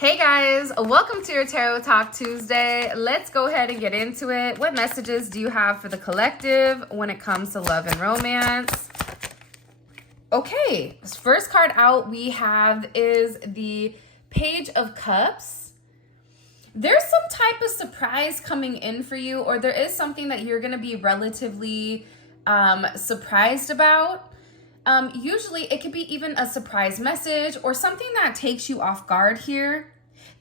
Hey guys, welcome to your Tarot Talk Tuesday. Let's go ahead and get into it. What messages do you have for the collective when it comes to love and romance? Okay, first card out we have is the Page of Cups. There's some type of surprise coming in for you, or there is something that you're going to be relatively surprised about. Usually it could be even a surprise message or something that takes you off guard here.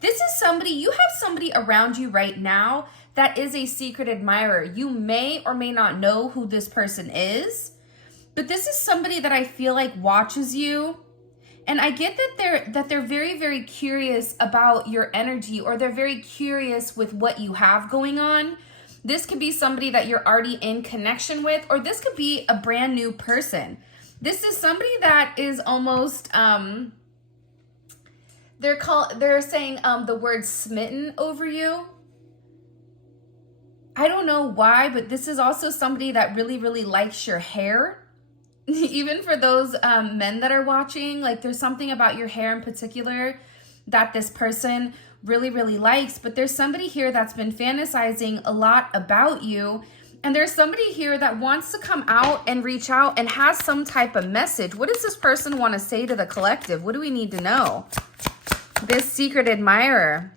This is somebody, you have somebody around you right now that is a secret admirer. You may or may not know who this person is, but this is somebody that I feel like watches you. And I get that they're very, very curious about your energy, or they're very curious with what you have going on. This could be somebody that you're already in connection with, or this could be a brand new person. This is somebody that is almost, they're saying the word smitten over you. I don't know why, but this is also somebody that really, really likes your hair. Even for those men that are watching, like there's something about your hair in particular that this person really, really likes. But there's somebody here that's been fantasizing a lot about you. And there's somebody here that wants to come out and reach out and has some type of message. What does this person want to say to the collective? What do we need to know? This secret admirer.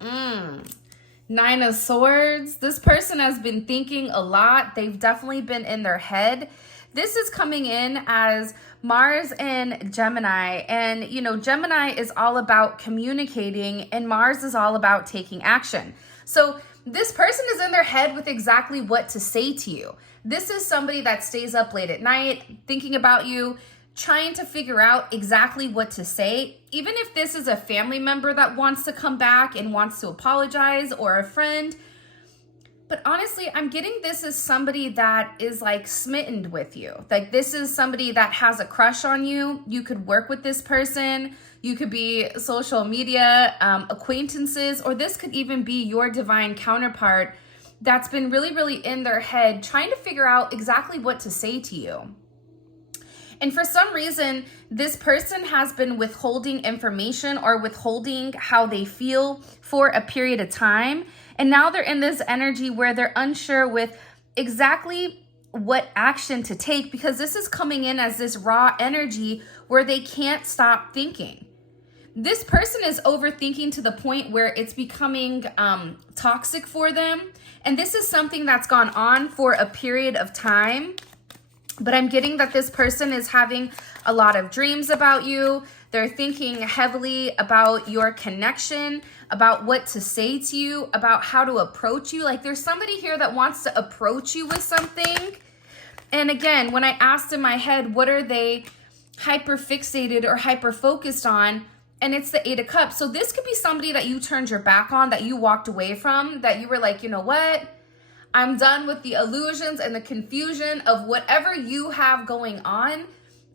Nine of Swords. This person has been thinking a lot. They've definitely been in their head. This is coming in as Mars and Gemini. And, you know, Gemini is all about communicating and Mars is all about taking action. So this person is in their head with exactly what to say to you. This is somebody that stays up late at night thinking about you, trying to figure out exactly what to say. Even if this is a family member that wants to come back and wants to apologize, or a friend. But honestly, I'm getting this as somebody that is like smitten with you. Like this is somebody that has a crush on you. You could work with this person. You could be social media acquaintances, or this could even be your divine counterpart that's been really, really in their head trying to figure out exactly what to say to you. And for some reason, this person has been withholding information or withholding how they feel for a period of time. And now they're in this energy where they're unsure with exactly what action to take, because this is coming in as this raw energy where they can't stop thinking. This person is overthinking to the point where it's becoming toxic for them. And this is something that's gone on for a period of time. But I'm getting that this person is having a lot of dreams about you. They're thinking heavily about your connection, about what to say to you, about how to approach you. Like there's somebody here that wants to approach you with something. And again, when I asked in my head, what are they hyper fixated or hyper focused on? And it's the Eight of Cups. So this could be somebody that you turned your back on, that you walked away from, that you were like, you know what? I'm done with the illusions and the confusion of whatever you have going on.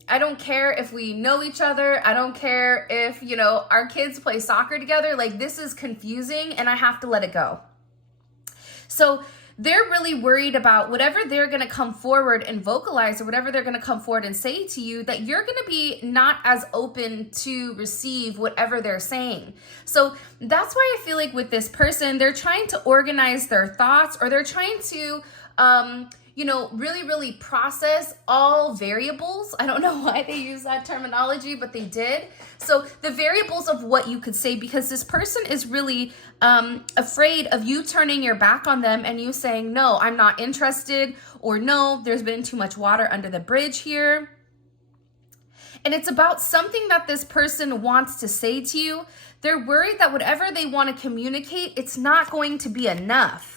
I don't care if we know each other. I don't care if, you know, our kids play soccer together. Like this is confusing and I have to let it go. So they're really worried about whatever they're going to come forward and vocalize, or whatever they're going to come forward and say to you, that you're going to be not as open to receive whatever they're saying. So that's why I feel like with this person, they're trying to organize their thoughts, or they're trying to, you know, really, really process all variables. I don't know why they use that terminology, but they did. So the variables of what you could say, because this person is really afraid of you turning your back on them and you saying, no, I'm not interested, or no, there's been too much water under the bridge here. And it's about something that this person wants to say to you. They're worried that whatever they want to communicate, it's not going to be enough.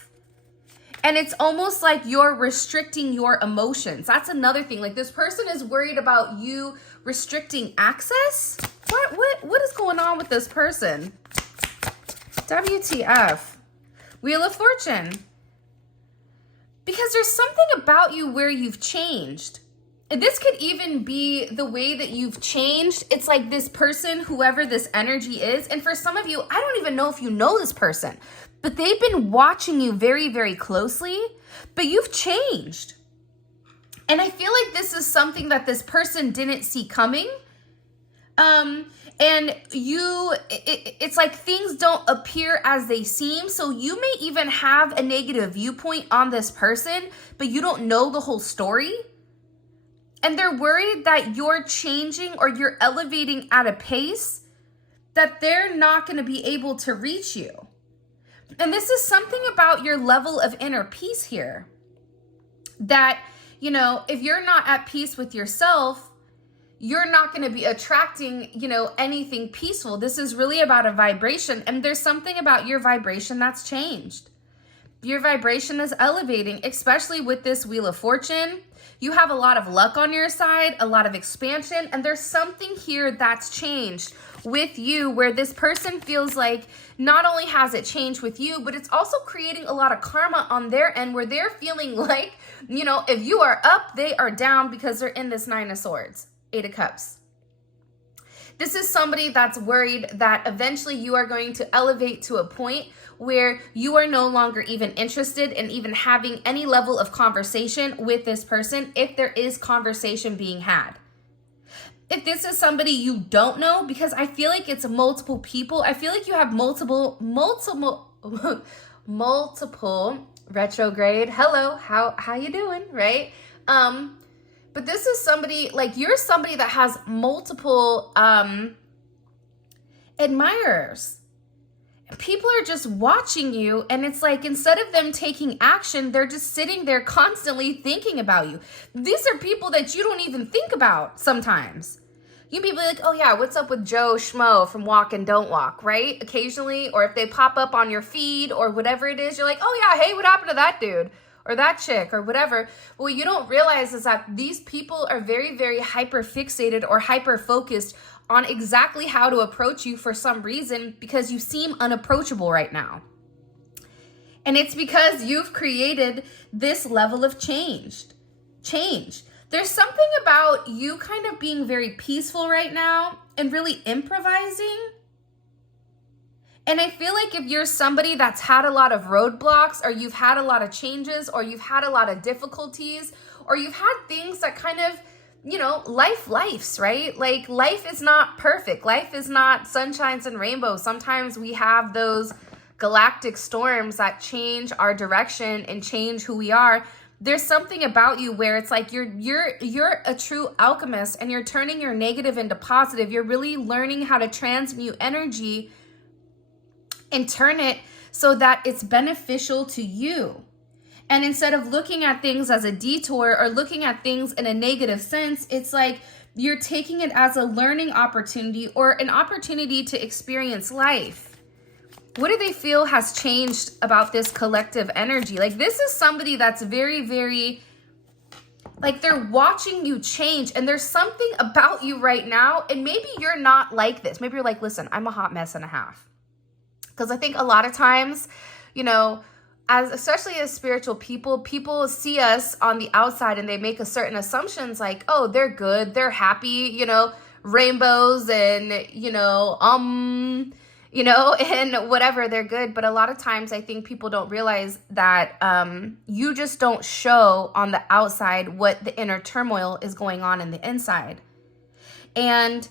And it's almost like you're restricting your emotions. That's another thing. Like this person is worried about you restricting access. What is going on with this person? WTF. Wheel of Fortune. Because there's something about you where you've changed. And this could even be the way that you've changed. It's like this person, whoever this energy is. And for some of you, I don't even know if you know this person, but they've been watching you very, very closely, but you've changed. And I feel like this is something that this person didn't see coming. And it's like things don't appear as they seem. So you may even have a negative viewpoint on this person, but you don't know the whole story. And they're worried that you're changing or you're elevating at a pace that they're not going to be able to reach you. And this is something about your level of inner peace here. That, you know, if you're not at peace with yourself, you're not going to be attracting, you know, anything peaceful. This is really about a vibration. And there's something about your vibration that's changed. Your vibration is elevating, especially with this Wheel of Fortune. You have a lot of luck on your side, a lot of expansion, and there's something here that's changed with you where this person feels like not only has it changed with you, but it's also creating a lot of karma on their end where they're feeling like, you know, if you are up, they are down because they're in this Nine of Swords. Eight of Cups. This is somebody that's worried that eventually you are going to elevate to a point where you are no longer even interested in even having any level of conversation with this person if there is conversation being had. If this is somebody you don't know, because I feel like it's multiple people. I feel like you have multiple retrograde. Hello, how you doing, right? But this is somebody, like you're somebody that has multiple admirers. People are just watching you, and it's like instead of them taking action, they're just sitting there constantly thinking about you. These are people that you don't even think about sometimes. You can be like, oh yeah, what's up with Joe Schmo from Walk and Don't Walk, right? Occasionally, or if they pop up on your feed or whatever it is, you're like, oh yeah, hey, what happened to that dude? Or that chick or whatever. But what you don't realize is that these people are very, very hyper fixated or hyper focused on exactly how to approach you for some reason because you seem unapproachable right now. And it's because you've created this level of change. There's something about you kind of being very peaceful right now and really improvising. And I feel like if you're somebody that's had a lot of roadblocks or you've had a lot of changes or you've had a lot of difficulties or you've had things that kind of, you know, life's, right? Like life is not perfect. Life is not sunshines and rainbows. Sometimes we have those galactic storms that change our direction and change who we are. There's something about you where it's like you're a true alchemist and you're turning your negative into positive. You're really learning how to transmute energy and turn it so that it's beneficial to you. And instead of looking at things as a detour or looking at things in a negative sense, it's like you're taking it as a learning opportunity or an opportunity to experience life. What do they feel has changed about this collective energy? Like this is somebody that's very, very, like they're watching you change and there's something about you right now. And maybe you're not like this. Maybe you're like, listen, I'm a hot mess and a half. Because I think a lot of times, you know, especially as spiritual people see us on the outside and they make a certain assumptions like, oh, they're good, they're happy, you know, rainbows and, and whatever, they're good. But a lot of times I think people don't realize that you just don't show on the outside what the inner turmoil is going on in the inside. And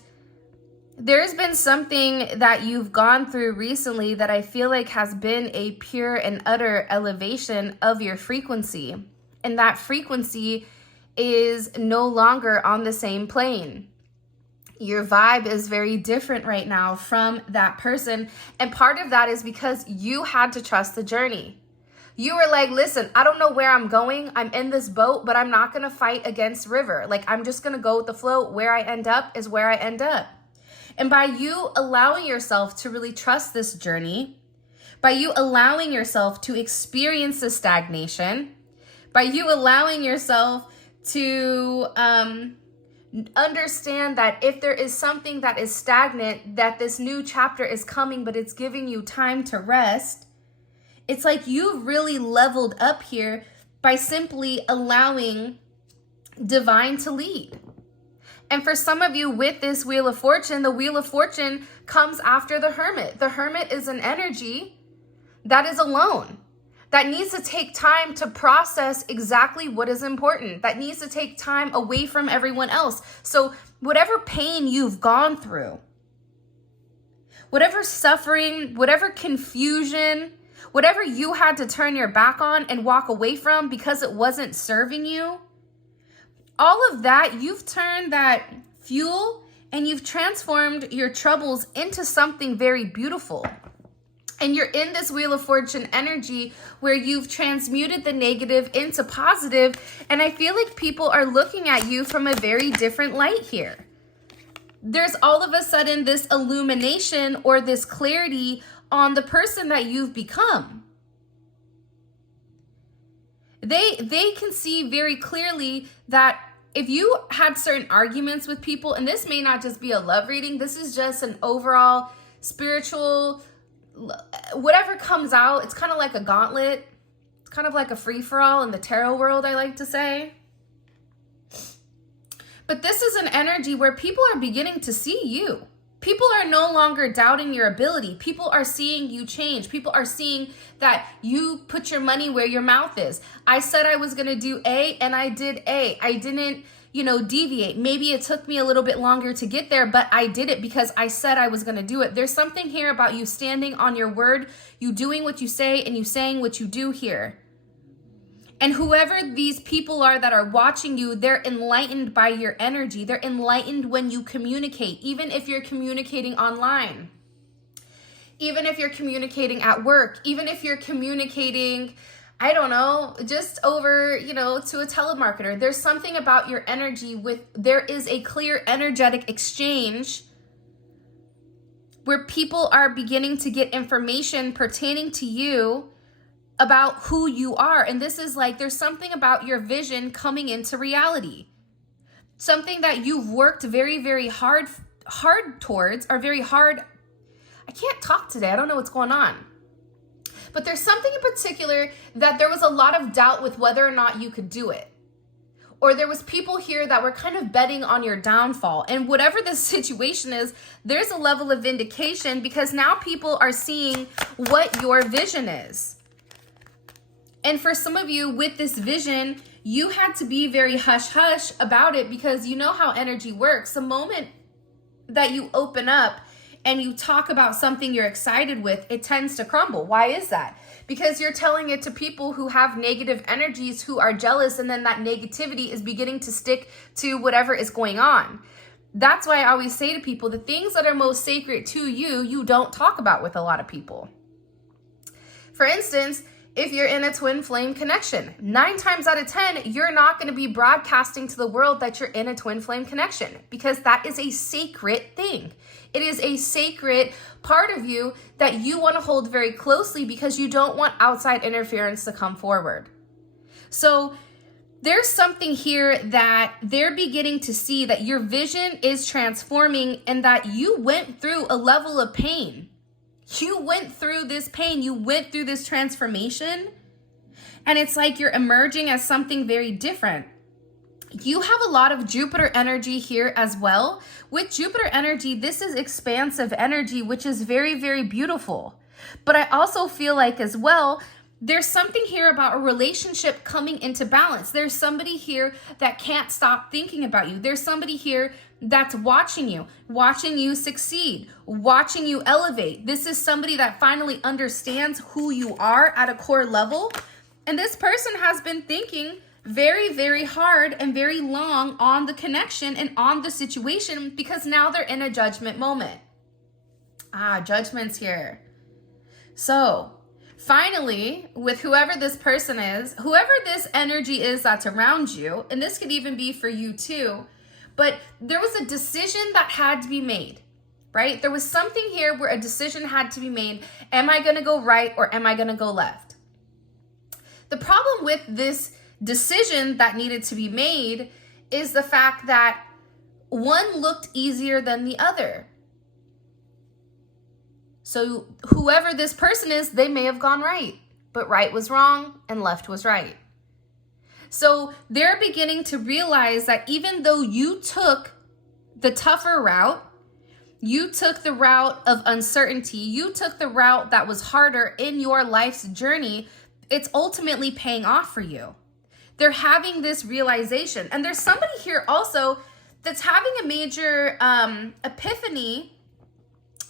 there's been something that you've gone through recently that I feel like has been a pure and utter elevation of your frequency. And that frequency is no longer on the same plane. Your vibe is very different right now from that person. And part of that is because you had to trust the journey. You were like, listen, I don't know where I'm going. I'm in this boat, but I'm not going to fight against river. Like, I'm just going to go with the flow. Where I end up is where I end up. And by you allowing yourself to really trust this journey, by you allowing yourself to experience the stagnation, by you allowing yourself to understand that if there is something that is stagnant, that this new chapter is coming, but it's giving you time to rest, it's like you've really leveled up here by simply allowing divine to lead. And for some of you with this Wheel of Fortune, the Wheel of Fortune comes after the Hermit. The Hermit is an energy that is alone, that needs to take time to process exactly what is important, that needs to take time away from everyone else. So whatever pain you've gone through, whatever suffering, whatever confusion, whatever you had to turn your back on and walk away from because it wasn't serving you, all of that, you've turned that fuel and you've transformed your troubles into something very beautiful. And you're in this Wheel of Fortune energy where you've transmuted the negative into positive. And I feel like people are looking at you from a very different light here. There's all of a sudden this illumination or this clarity on the person that you've become. They can see very clearly that if you had certain arguments with people, and this may not just be a love reading, this is just an overall spiritual, whatever comes out, it's kind of like a gauntlet. It's kind of like a free-for-all in the tarot world, I like to say. But this is an energy where people are beginning to see you. People are no longer doubting your ability. People are seeing you change. People are seeing that you put your money where your mouth is. I said I was going to do A and I did A. I didn't, deviate. Maybe it took me a little bit longer to get there, but I did it because I said I was going to do it. There's something here about you standing on your word, you doing what you say and you saying what you do here. And whoever these people are that are watching you, they're enlightened by your energy. They're enlightened when you communicate, even if you're communicating online, even if you're communicating at work, even if you're communicating, I don't know, just over, to a telemarketer. There's something about your energy there is a clear energetic exchange where people are beginning to get information pertaining to you about who you are. And this is like, there's something about your vision coming into reality. Something that you've worked very, very hard towards, or very hard. I can't talk today. I don't know what's going on. But there's something in particular that there was a lot of doubt with whether or not you could do it. Or there was people here that were kind of betting on your downfall. And whatever the situation is, there's a level of vindication because now people are seeing what your vision is. And for some of you with this vision, you had to be very hush-hush about it because you know how energy works. The moment that you open up and you talk about something you're excited with, it tends to crumble. Why is that? Because you're telling it to people who have negative energies, who are jealous, and then that negativity is beginning to stick to whatever is going on. That's why I always say to people, the things that are most sacred to you, you don't talk about with a lot of people. For instance, if you're in a twin flame connection, 9 times out of 10, you're not going to be broadcasting to the world that you're in a twin flame connection because that is a sacred thing. It is a sacred part of you that you want to hold very closely because you don't want outside interference to come forward. So there's something here that they're beginning to see, that your vision is transforming and that you went through a level of pain. You went through this pain, you went through this transformation, and it's like you're emerging as something very different. You have a lot of Jupiter energy here as well. With Jupiter energy, this is expansive energy, which is very, very beautiful. But I also feel like as well, there's something here about a relationship coming into balance. There's somebody here that can't stop thinking about you. There's somebody here that's watching you succeed, watching you elevate. This is somebody that finally understands who you are at a core level. And this person has been thinking very, very hard and very long on the connection and on the situation because now they're in a judgment moment. Judgment's here. So finally, with whoever this person is, whoever this energy is that's around you, and this could even be for you too, but there was a decision that had to be made, right? There was something here where a decision had to be made. Am I going to go right or am I going to go left? The problem with this decision that needed to be made is the fact that one looked easier than the other. So whoever this person is, they may have gone right, but right was wrong and left was right. So they're beginning to realize that even though you took the tougher route, you took the route of uncertainty, you took the route that was harder in your life's journey, it's ultimately paying off for you. They're having this realization. And there's somebody here also that's having a major epiphany,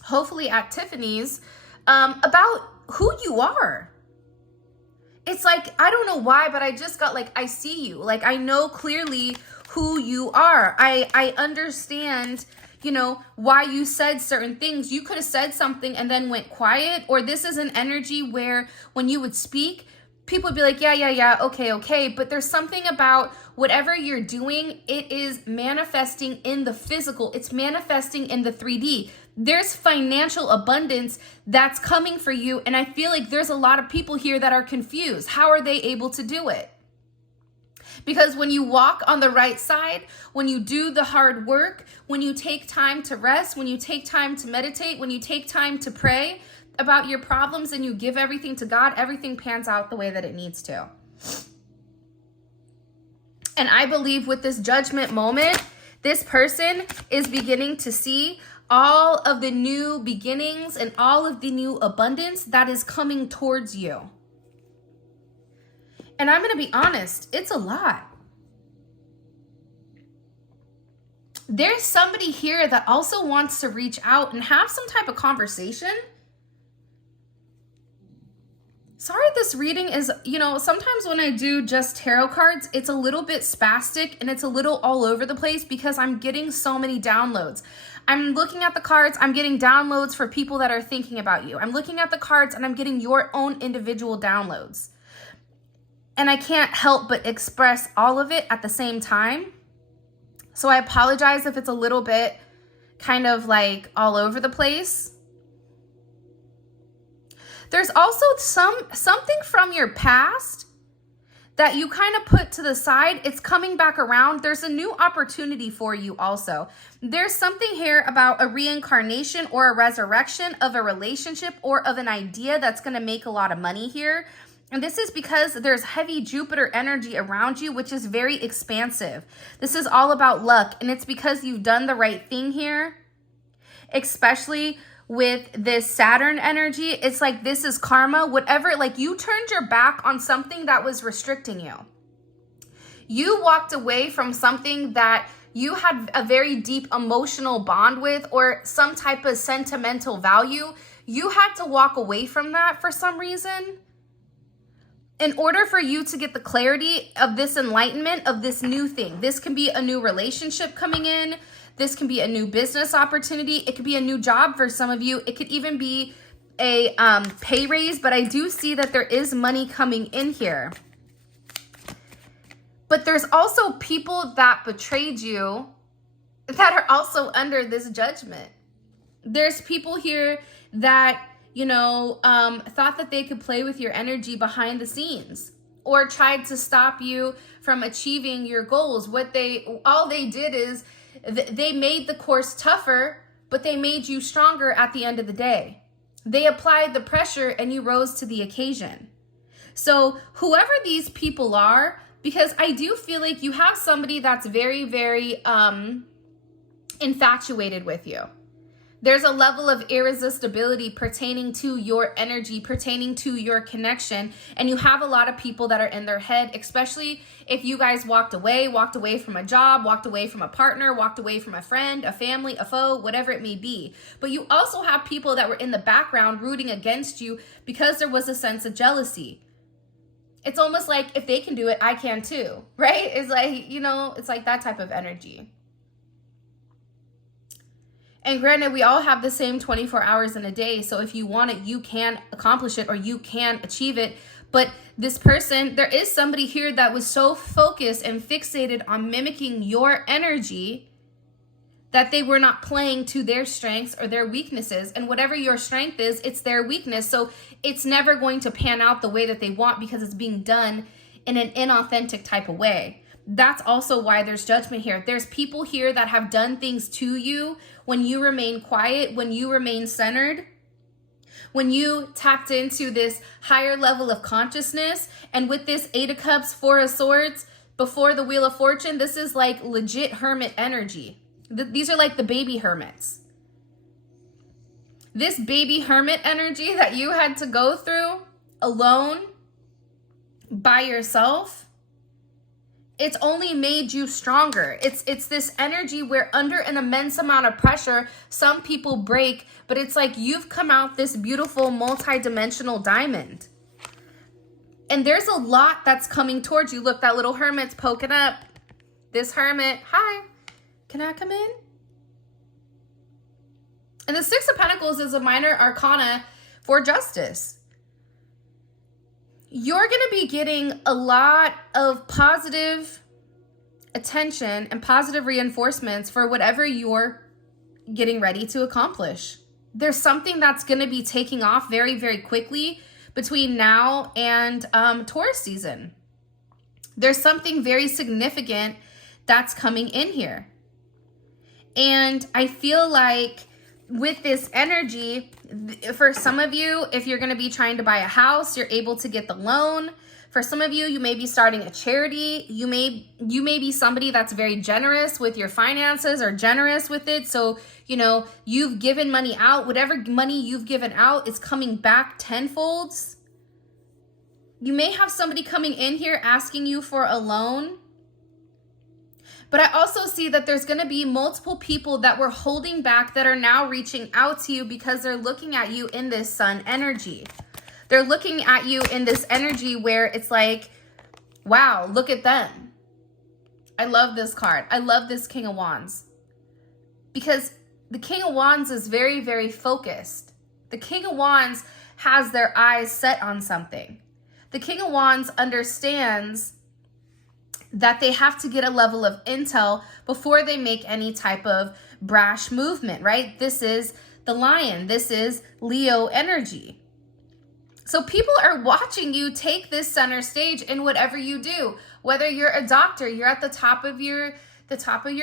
hopefully at Tiffany's, about who you are. It's like, I don't know why, but I just got like, I see you. Like, I know clearly who you are. I understand, you know, why you said certain things. You could have said something and then went quiet, or this is an energy where when you would speak, people would be like, yeah, okay. But there's something about whatever you're doing, it is manifesting in the physical. It's manifesting in the 3D. There's financial abundance that's coming for you. And I feel like there's a lot of people here that are confused. How are they able to do it? Because when you walk on the right side, when you do the hard work, when you take time to rest, when you take time to meditate, when you take time to pray about your problems and you give everything to God, everything pans out the way that it needs to. And I believe with this judgment moment, this person is beginning to see all of the new beginnings and all of the new abundance that is coming towards you. And I'm going to be honest, it's a lot. There's somebody here that also wants to reach out and have some type of conversation. Sorry, this reading is, you know, sometimes when I do just tarot cards, it's a little bit spastic and it's a little all over the place because I'm getting so many downloads. I'm looking at the cards, I'm getting downloads for people that are thinking about you. I'm looking at the cards and I'm getting your own individual downloads. And I can't help but express all of it at the same time. So I apologize if it's a little bit kind of like all over the place. There's also something from your past that you kind of put to the side. It's coming back around. There's a new opportunity for you also. There's something here about a reincarnation or a resurrection of a relationship or of an idea that's going to make a lot of money here. And this is because there's heavy Jupiter energy around you, which is very expansive. This is all about luck. And it's because you've done the right thing here, especially with this Saturn energy. It's like this is karma, whatever, like you turned your back on something that was restricting you. You walked away from something that you had a very deep emotional bond with or some type of sentimental value. You had to walk away from that for some reason. In order for you to get the clarity of this enlightenment of this new thing. This can be a new relationship coming in. This can be a new business opportunity. It could be a new job for some of you. It could even be a pay raise, but I do see that there is money coming in here. But there's also people that betrayed you that are also under this judgment. There's people here that, you know, thought that they could play with your energy behind the scenes or tried to stop you from achieving your goals. All they did is they made the course tougher, but they made you stronger at the end of the day. They applied the pressure and you rose to the occasion. So whoever these people are, because I do feel like you have somebody that's very, very infatuated with you. There's a level of irresistibility pertaining to your energy, pertaining to your connection. And you have a lot of people that are in their head, especially if you guys walked away from a job, walked away from a partner, walked away from a friend, a family, a foe, whatever it may be. But you also have people that were in the background rooting against you because there was a sense of jealousy. It's almost like if they can do it, I can too, right? It's like, you know, it's like that type of energy. And granted, we all have the same 24 hours in a day. So if you want it, you can accomplish it or you can achieve it. But this person, there is somebody here that was so focused and fixated on mimicking your energy that they were not playing to their strengths or their weaknesses. And whatever your strength is, it's their weakness. So it's never going to pan out the way that they want because it's being done in an inauthentic type of way. That's also why there's judgment here. There's people here that have done things to you when you remain quiet, when you remain centered, when you tapped into this higher level of consciousness. And with this 8 of Cups, 4 of Swords, before the Wheel of Fortune, this is like legit hermit energy. These are like the baby hermits. This baby hermit energy that you had to go through alone, by yourself, it's only made you stronger. It's this energy where under an immense amount of pressure, some people break, but it's like you've come out this beautiful multi-dimensional diamond. And there's a lot that's coming towards you. Look, that little hermit's poking up. This hermit, hi, can I come in? And the Six of Pentacles is a minor arcana for justice. You're going to be getting a lot of positive attention and positive reinforcements for whatever you're getting ready to accomplish. There's something that's going to be taking off very, very quickly between now and Taurus season. There's something very significant that's coming in here. And I feel like with this energy, for some of you, if you're going to be trying to buy a house, you're able to get the loan. For some of you, you may be starting a charity. You may be somebody that's very generous with your finances or generous with it. So, you know, you've given money out. Whatever money you've given out is coming back tenfold. You may have somebody coming in here asking you for a loan. But I also see that there's going to be multiple people that were holding back that are now reaching out to you because they're looking at you in this sun energy. They're looking at you in this energy where it's like, wow, look at them. I love this card. I love this King of Wands. Because the King of Wands is very, very focused. The King of Wands has their eyes set on something. The King of Wands understands that they have to get a level of intel before they make any type of brash movement, right? This is the Lion. This is Leo energy. So people are watching you take this center stage in whatever you do. Whether you're a doctor, you're at the top of your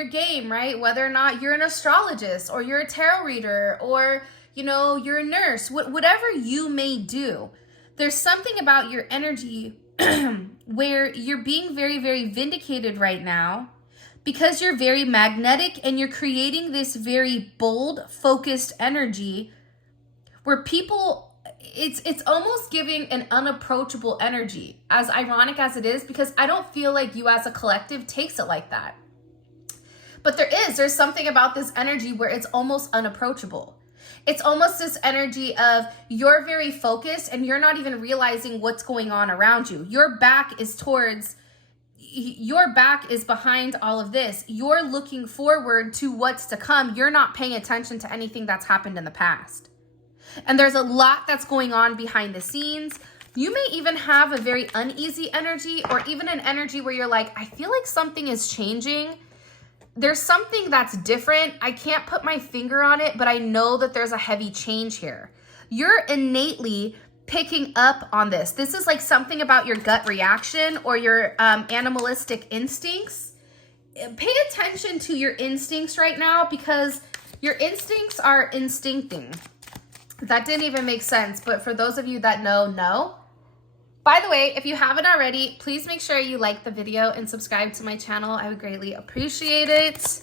game, right? Whether or not you're an astrologist or you're a tarot reader or, you know, you're a nurse, whatever you may do, there's something about your energy where you're being very, very vindicated right now because you're very magnetic and you're creating this very bold, focused energy where people, it's almost giving an unapproachable energy, as ironic as it is, because I don't feel like you as a collective takes it like that. But there's something about this energy where it's almost unapproachable. It's almost this energy of you're very focused and you're not even realizing what's going on around you. Your back is behind all of this. You're looking forward to what's to come. You're not paying attention to anything that's happened in the past. And there's a lot that's going on behind the scenes. You may even have a very uneasy energy or even an energy where you're like, I feel like something is changing. There's something that's different. I can't put my finger on it, but I know that there's a heavy change here. You're innately picking up on this. This is like something about your gut reaction or your animalistic instincts. Pay attention to your instincts right now because your instincts are instincting. That didn't even make sense, but for those of you that know. By the way, if you haven't already, please make sure you like the video and subscribe to my channel. I would greatly appreciate it.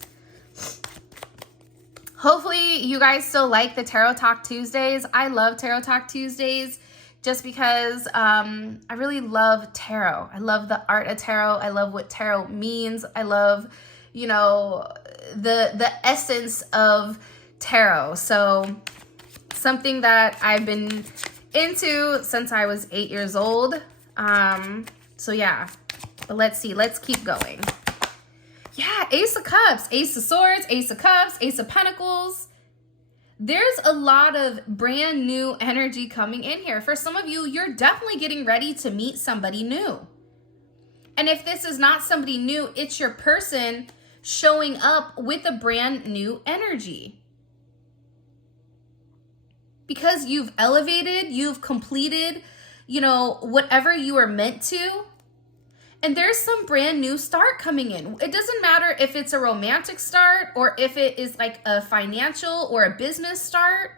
Hopefully you guys still like the Tarot Talk Tuesdays. I love Tarot Talk Tuesdays just because I really love tarot. I love the art of tarot. I love what tarot means. I love, you know, the essence of tarot. So something that I've been into since I was 8 years old. So yeah, but let's see, let's keep going. Yeah, Ace of Cups, Ace of Swords, Ace of Cups, Ace of Pentacles. There's a lot of brand new energy coming in here. For some of you, you're definitely getting ready to meet somebody new. And if this is not somebody new, it's your person showing up with a brand new energy. Because you've elevated, you've completed, you know, whatever you are meant to. And there's some brand new start coming in. It doesn't matter if it's a romantic start or if it is like a financial or a business start.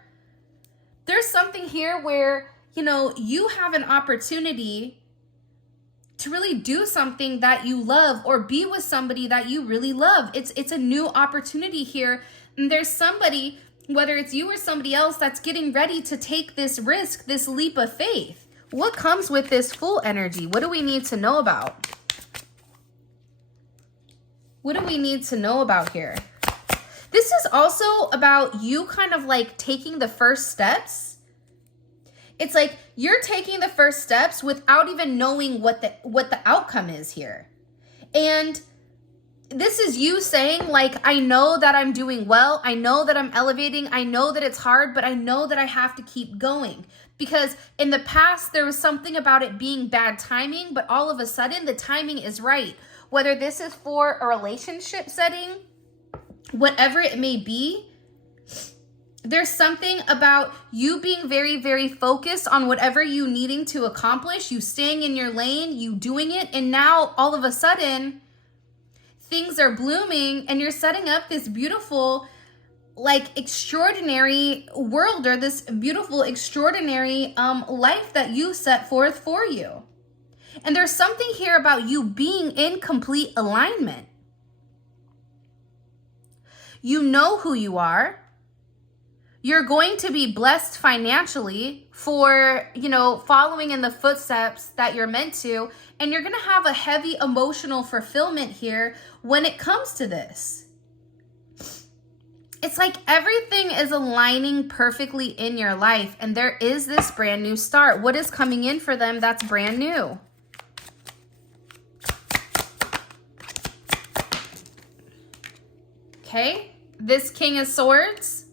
There's something here where, you know, you have an opportunity to really do something that you love or be with somebody that you really love. It's a new opportunity here. And there's somebody, whether it's you or somebody else, that's getting ready to take this risk, this leap of faith. What comes with this Fool energy? What do we need to know about? What do we need to know about here? This is also about you kind of like taking the first steps. It's like you're taking the first steps without even knowing what the outcome is here. And this is you saying like, I know that I'm doing well. I know that I'm elevating. I know that it's hard, but I know that I have to keep going. Because in the past, there was something about it being bad timing, but all of a sudden the timing is right. Whether this is for a relationship setting, whatever it may be, there's something about you being very, very focused on whatever you needing to accomplish, you staying in your lane, you doing it, and now all of a sudden things are blooming and you're setting up this beautiful, like extraordinary world, or this beautiful, extraordinary life that you set forth for you. And there's something here about you being in complete alignment. You know who you are. You're going to be blessed financially for, you know, following in the footsteps that you're meant to. And you're going to have a heavy emotional fulfillment here when it comes to this. It's like everything is aligning perfectly in your life. And there is this brand new start. What is coming in for them that's brand new? Okay. This King of Swords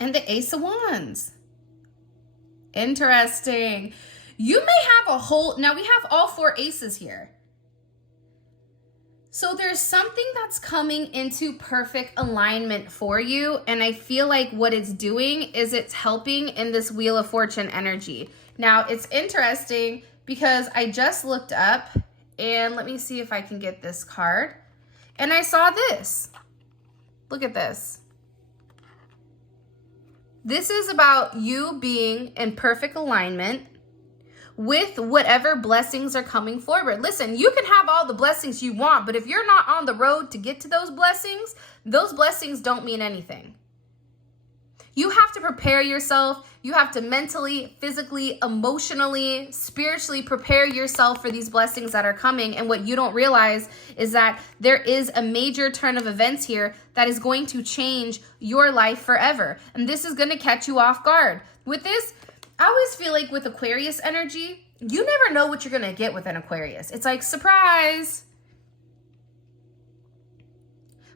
and the Ace of Wands. Interesting. You may have a whole, now we have all four aces here. So there's something that's coming into perfect alignment for you. And I feel like what it's doing is it's helping in this Wheel of Fortune energy. Now it's interesting because I just looked up, and let me see if I can get this card. And I saw this. Look at this. This is about you being in perfect alignment with whatever blessings are coming forward. Listen, you can have all the blessings you want, but if you're not on the road to get to those blessings don't mean anything. You have to prepare yourself. You have to mentally, physically, emotionally, spiritually prepare yourself for these blessings that are coming. And what you don't realize is that there is a major turn of events here that is going to change your life forever. And this is going to catch you off guard. With this, I always feel like with Aquarius energy, you never know what you're going to get with an Aquarius. It's like, surprise.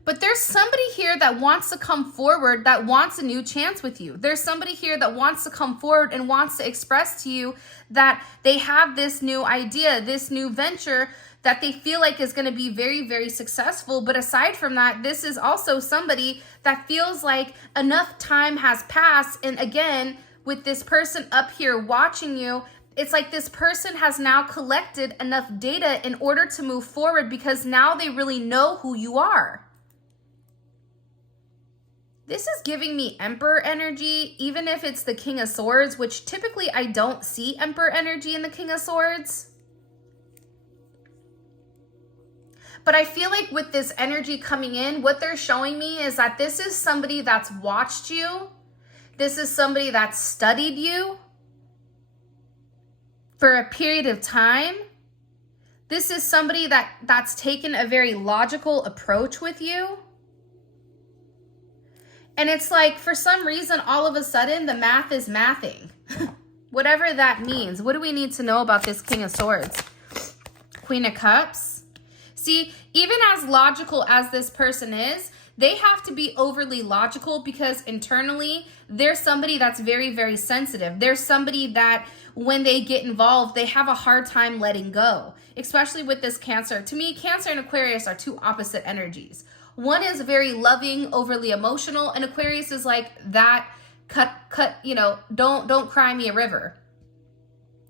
But there's somebody here that wants to come forward, that wants a new chance with you. There's somebody here that wants to come forward and wants to express to you that they have this new idea, this new venture that they feel like is going to be very, very successful. But aside from that, this is also somebody that feels like enough time has passed. And again, with this person up here watching you, it's like this person has now collected enough data in order to move forward because now they really know who you are. This is giving me Emperor energy, even if it's the King of Swords, which typically I don't see Emperor energy in the King of Swords. But I feel like with this energy coming in, what they're showing me is that this is somebody that's watched you. This is somebody that's studied you for a period of time. This is somebody that's taken a very logical approach with you. And it's like, for some reason, all of a sudden, the math is mathing. Whatever that means. What do we need to know about this King of Swords? Queen of Cups. See, even as logical as this person is, they have to be overly logical because internally, they're somebody that's very, very sensitive. They're somebody that when they get involved, they have a hard time letting go, especially with this Cancer. To me, Cancer and Aquarius are two opposite energies. One is very loving, overly emotional, and Aquarius is like that cut, you know, don't cry me a river.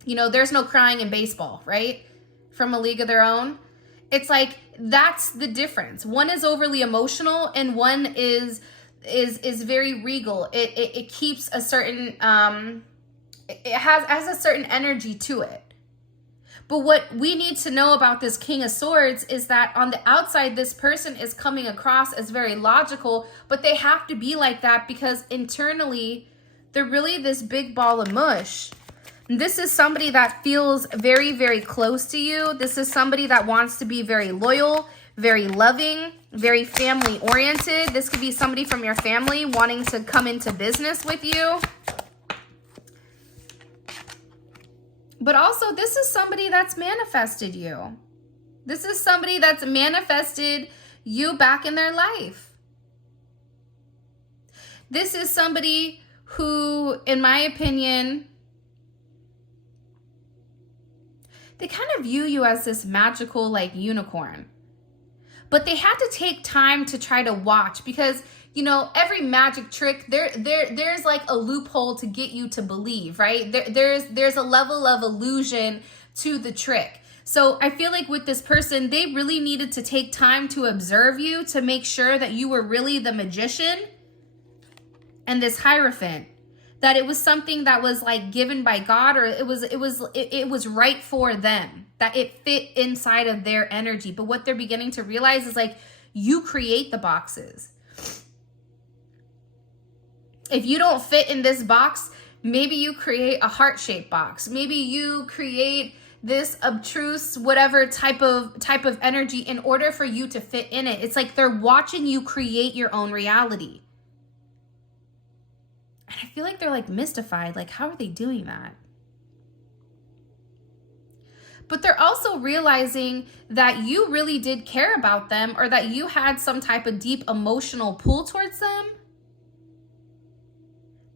You know, there's no crying in baseball, right? From A League of Their Own. It's like, that's the difference. One is overly emotional and one is very regal. It keeps a certain, it has a certain energy to it. But what we need to know about this King of Swords is that on the outside, this person is coming across as very logical, but they have to be like that because internally, they're really this big ball of mush. This is somebody that feels very, very close to you. This is somebody that wants to be very loyal, very loving, very family oriented. This could be somebody from your family wanting to come into business with you. But also, this is somebody that's manifested you. This is somebody that's manifested you back in their life. This is somebody who, in my opinion, they kind of view you as this magical, like, unicorn. But they had to take time to try to watch because, you know, every magic trick, there's like a loophole to get you to believe, right? There's a level of illusion to the trick. So I feel like with this person, they really needed to take time to observe you to make sure that you were really the magician and this Hierophant. That it was something that was like given by God, or it was right for them, that it fit inside of their energy. But what they're beginning to realize is like, you create the boxes. If you don't fit in this box, maybe you create a heart-shaped box. Maybe you create this obtruse, whatever type of energy in order for you to fit in it. It's like they're watching you create your own reality. And I feel like they're like mystified, like, how are they doing that? But they're also realizing that you really did care about them, or that you had some type of deep emotional pull towards them.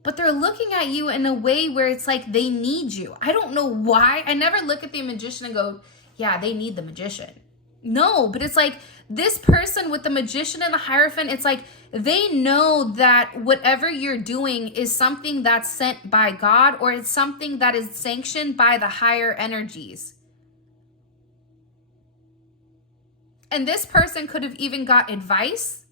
But they're looking at you in a way where it's like they need you. I don't know why. I never look at the magician and go, yeah, they need the magician. No, but it's like this person with the magician and the Hierophant, it's like they know that whatever you're doing is something that's sent by God, or it's something that is sanctioned by the higher energies. And this person could have even got advice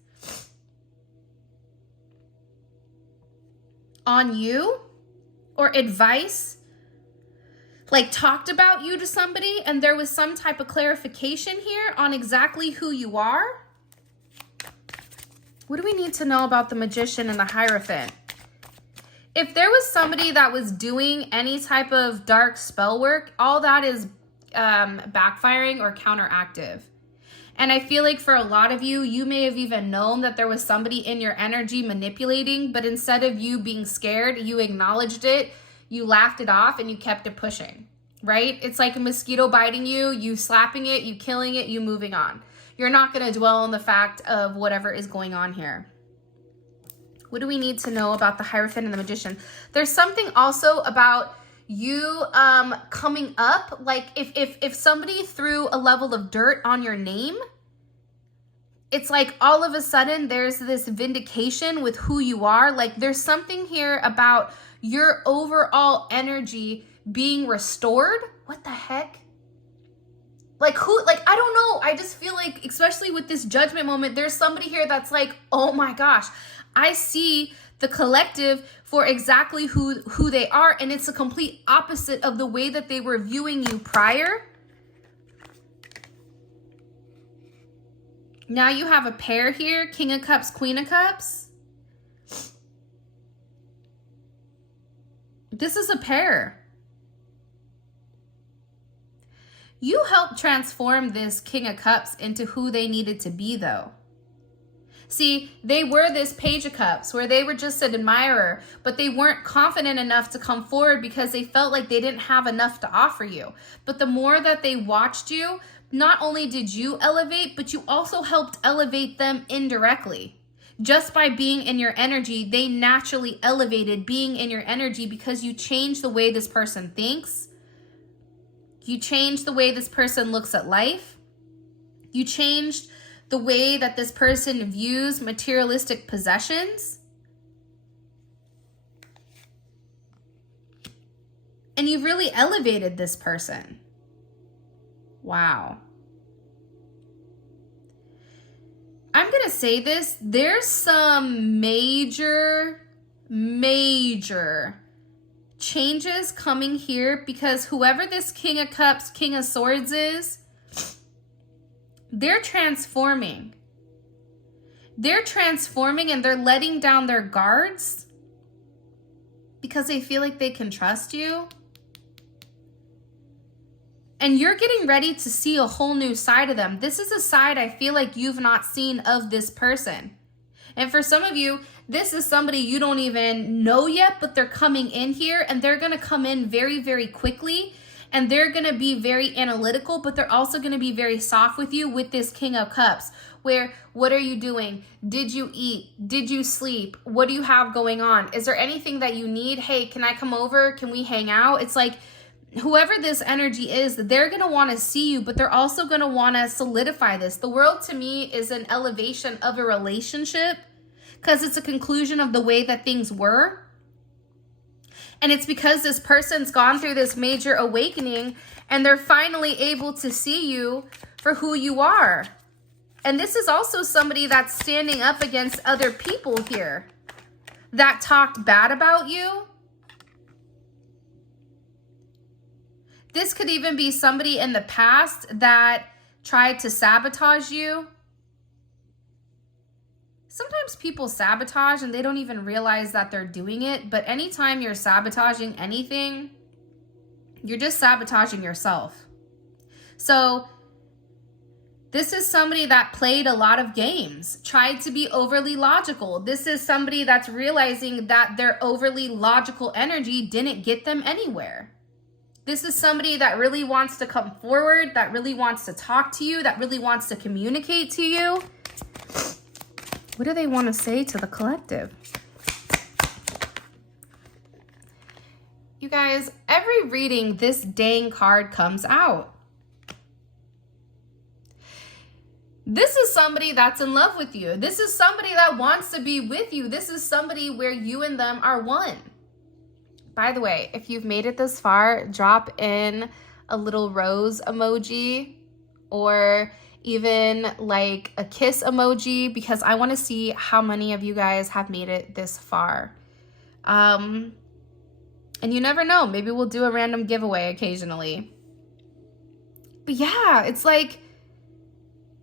on you, or advice, like talked about you to somebody, and there was some type of clarification here on exactly who you are. What do we need to know about the magician and the Hierophant? If there was somebody that was doing any type of dark spell work, all that is backfiring or counteractive. And I feel like for a lot of you, you may have even known that there was somebody in your energy manipulating, but instead of you being scared, you acknowledged it, you laughed it off, and you kept it pushing, right? It's like a mosquito biting you, you slapping it, you killing it, you moving on. You're not going to dwell on the fact of whatever is going on here. What do we need to know about the Hierophant and the Magician? There's something also about you coming up, like if somebody threw a level of dirt on your name, it's like all of a sudden there's this vindication with who you are. Like there's something here about your overall energy being restored. What the heck? Like who, like, I don't know. I just feel like, especially with this judgment moment, there's somebody here that's like, oh my gosh, I see the collective for exactly who they are. And it's a complete opposite of the way that they were viewing you prior. Now you have a pair here, King of Cups, Queen of Cups. This is a pair. You helped transform this King of Cups into who they needed to be, though. See, they were this Page of Cups where they were just an admirer, but they weren't confident enough to come forward because they felt like they didn't have enough to offer you. But the more that they watched you, not only did you elevate, but you also helped elevate them indirectly. Just by being in your energy, they naturally elevated being in your energy because you changed the way this person thinks. You changed the way this person looks at life. You changed the way that this person views materialistic possessions. And you really elevated this person. Wow. I'm going to say this. There's some major changes coming here because whoever this King of Cups, King of Swords is, they're transforming. They're transforming and they're letting down their guards because they feel like they can trust you. And you're getting ready to see a whole new side of them. This is a side I feel like you've not seen of this person. And for some of you, this is somebody you don't even know yet, but they're coming in here, and they're going to come in very, very quickly. And they're going to be very analytical, but they're also going to be very soft with you with this King of Cups. Where, what are you doing? Did you eat? Did you sleep? What do you have going on? Is there anything that you need? Hey, can I come over? Can we hang out? It's like, whoever this energy is, they're going to want to see you, but they're also going to want to solidify this. The world to me is an elevation of a relationship because it's a conclusion of the way that things were. And it's because this person's gone through this major awakening and they're finally able to see you for who you are. And this is also somebody that's standing up against other people here that talked bad about you. This could even be somebody in the past that tried to sabotage you. Sometimes people sabotage and they don't even realize that they're doing it. But anytime you're sabotaging anything, you're just sabotaging yourself. So this is somebody that played a lot of games, tried to be overly logical. This is somebody that's realizing that their overly logical energy didn't get them anywhere. This is somebody that really wants to come forward, that really wants to talk to you, that really wants to communicate to you. What do they want to say to the collective? You guys, every reading, this dang card comes out. This is somebody that's in love with you. This is somebody that wants to be with you. This is somebody where you and them are one. By the way, if you've made it this far, drop in a little rose emoji or even like a kiss emoji because I want to see how many of you guys have made it this far. And you never know, maybe we'll do a random giveaway occasionally. But yeah, it's like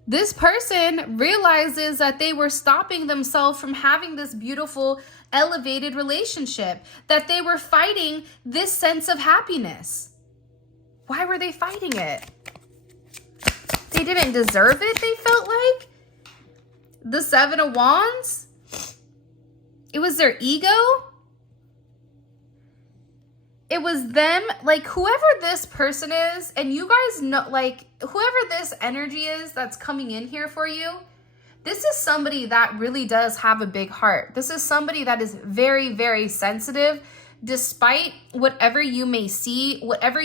this person realizes that they were stopping themselves from having this beautiful, elevated relationship, that they were fighting this sense of happiness. Why were they fighting it? They didn't deserve it, they felt like. The Seven of Wands. It was their ego. It was them, like whoever this person is, and you guys know, like whoever this energy is that's coming in here for you, this is somebody that really does have a big heart. This is somebody that is very, very sensitive, despite whatever you may see, whatever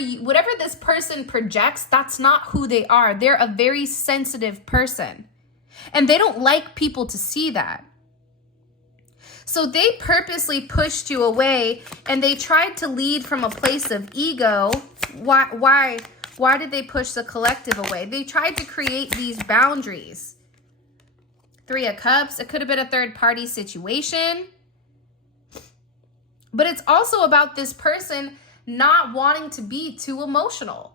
this person projects, that's not who they are. They're a very sensitive person, and they don't like people to see that. So they purposely pushed you away and they tried to lead from a place of ego. Why did they push the collective away? They tried to create these boundaries. Three of Cups, it could have been a third party situation. But it's also about this person not wanting to be too emotional.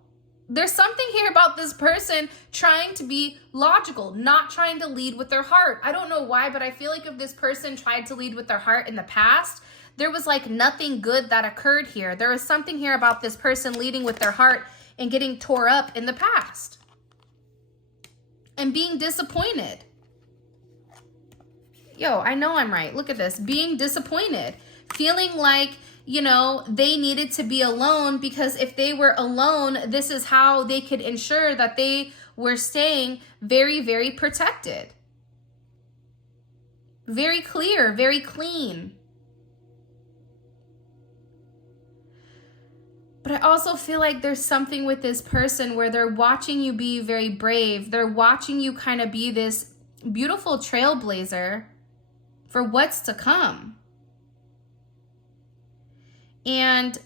There's something here about this person trying to be logical, not trying to lead with their heart. I don't know why, but I feel like if this person tried to lead with their heart in the past, there was like nothing good that occurred here. There is something here about this person leading with their heart and getting tore up in the past and being disappointed. Yo, I know I'm right. Look at this. Being disappointed, feeling like, you know, they needed to be alone because if they were alone, this is how they could ensure that they were staying very, very protected. Very clear, very clean. But I also feel like there's something with this person where they're watching you be very brave. They're watching you kind of be this beautiful trailblazer for what's to come. And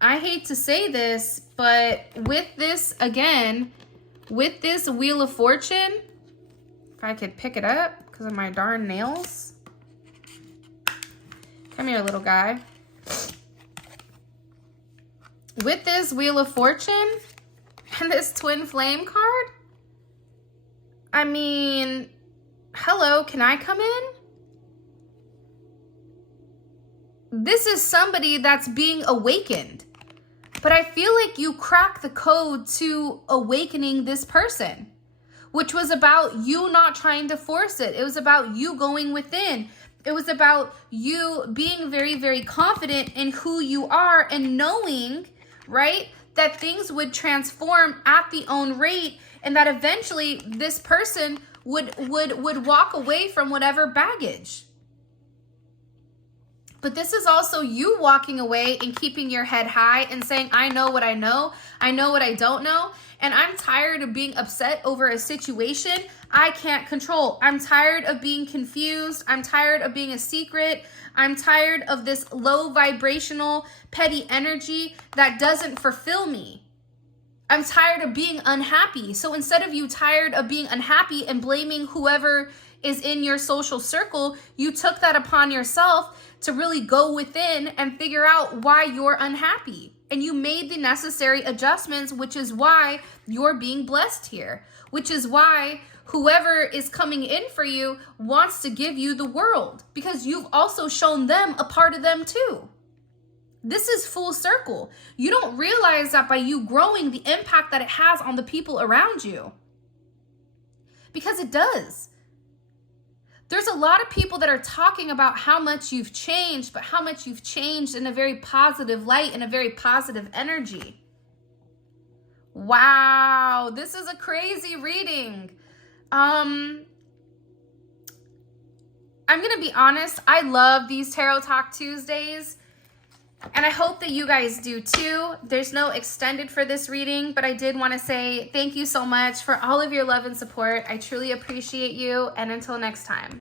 I hate to say this, but with this, again, with this Wheel of Fortune, if I could pick it up because of my darn nails. Come here, little guy. With this Wheel of Fortune and this Twin Flame card, I mean, hello, can I come in? This is somebody that's being awakened. But I feel like you cracked the code to awakening this person, which was about you not trying to force it. It was about you going within. It was about you being very, very confident in who you are and knowing, right, that things would transform at the own rate, and that eventually this person would walk away from whatever baggage. But this is also you walking away and keeping your head high and saying, I know what I know what I don't know, and I'm tired of being upset over a situation I can't control. I'm tired of being confused. I'm tired of being a secret. I'm tired of this low vibrational, petty energy that doesn't fulfill me. I'm tired of being unhappy. So instead of you tired of being unhappy and blaming whoever is in your social circle, you took that upon yourself to really go within and figure out why you're unhappy. And you made the necessary adjustments, which is why you're being blessed here, which is why whoever is coming in for you wants to give you the world, because you've also shown them a part of them too. This is full circle. You don't realize that by you growing, the impact that it has on the people around you. Because it does. There's a lot of people that are talking about how much you've changed, but how much you've changed in a very positive light, in a very positive energy. Wow, this is a crazy reading. I'm going to be honest, I love these Tarot Talk Tuesdays, and I hope that you guys do too. There's no extended for this reading, but I did want to say thank you so much for all of your love and support. I truly appreciate you, and until next time.